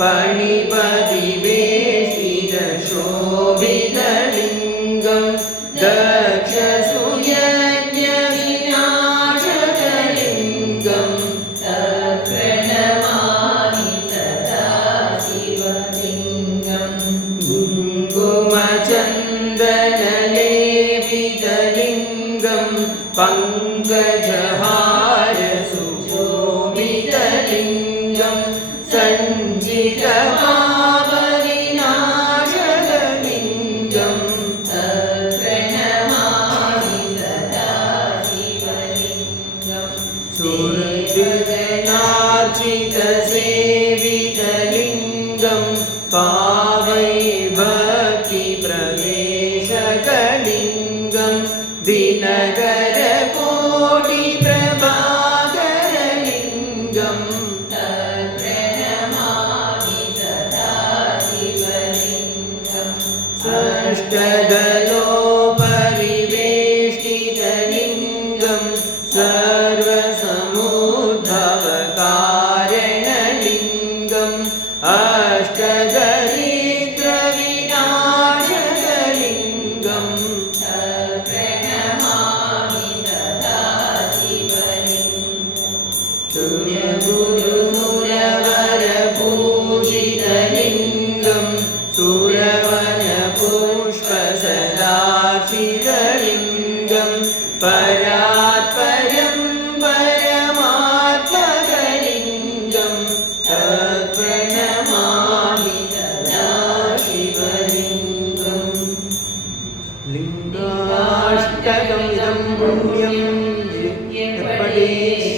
पणिपतिवेष्टितशोभितलिङ्गं दक्षसुयज्ञविनाशकलिङ्गं तत्प्रणमामि सदा शिवलिङ्गं कुङ्कुमचन्दनलेपितलिङ्गं पङ्कजहारसुशोभितलिङ्गं सञ्चितपापविनाशकलिङ्गं तत्प्रणमामि सदा शिवलिङ्गं सुरगणार्चितसेवितलिङ्गं पावैर्भक्तिप्रवेशकलिङ्गं दिनकरकोटिप्रभाकरलिङ्गं अष्टदलोपरिवेष्टितलिङ्गं सर्वसमुद्भवकारणलिङ्गं अष्टदरिद्रविनाशकलिङ्गं तत्प्रणमामि सदा शिवलिङ्गं सूर्यगुरुसुरवरपूजितलिङ्गं सुरवनपुष्पसदार्चितलिङ्गं परात्परं परमात्मकलिङ्गं तत्प्रणमामि सदा शिवलिङ्गं लिङ्गाष्टकमिदं पुण्यं यत्पठेत्